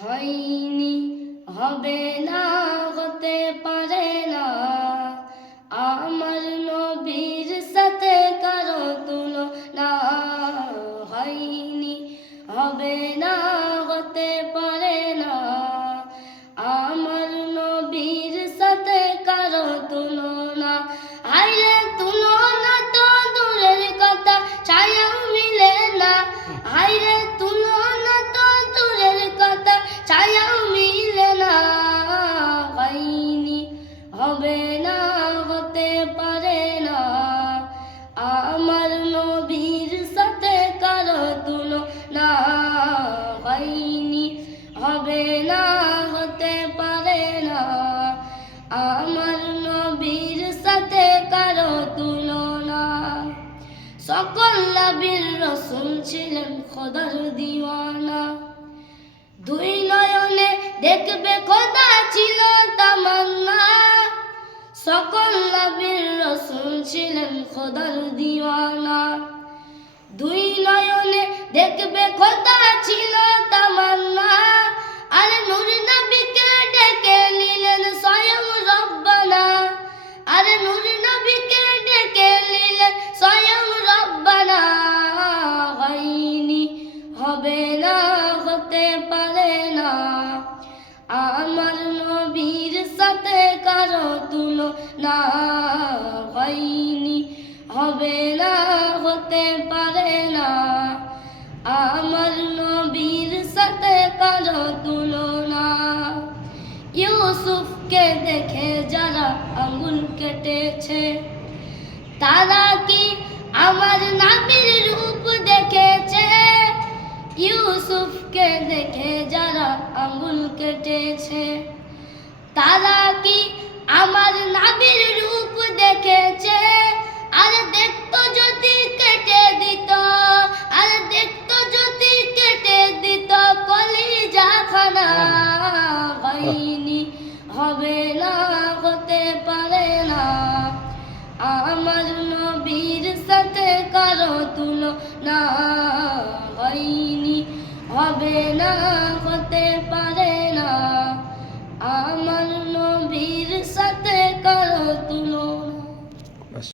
হয়নি হবে না হতে পারে হবে না, হতে পারে না। আমার নবীর সাথে কারও তুলনা হয়নি, হবে না, হতে পারে না। আমার নবীর সাথে কারও তুলনা? সকল নবীর রসুল ছিলেন খোদার দিওয়ানা। দুই নয়নে দেখবে খোদা ছিল তামান্না। খোদার দিওয়ানা। দুই নয়নে দেখবে খোদা ছিল তামান্না। আর নূর নবীকে ডেকে নিলেন স্বয়ং রব্বানা। আর নূর নবীকে ডেকে নিলেন স্বয়ং রব্বানা। হয়নি, হবে না, হতে পারে না। আমার নবীর সাথে কারও তুলো না হয়নি হবে না হতে পারে না। আমার নবীর সাথে কারও তুলনা। ইউসুফকে দেখে যারা আঙ্গুল কেটেছে, তারা কি আমার নাবির রূপ দেখেছে? ইউসুফকে দেখে যারা আঙ্গুল কেটেছে, তারা হবে না হতে পারে না। আমার নবীর সাথে কারও তুলো না হয়নি, হবে না, হতে পারে না। আমার নবীর সাথে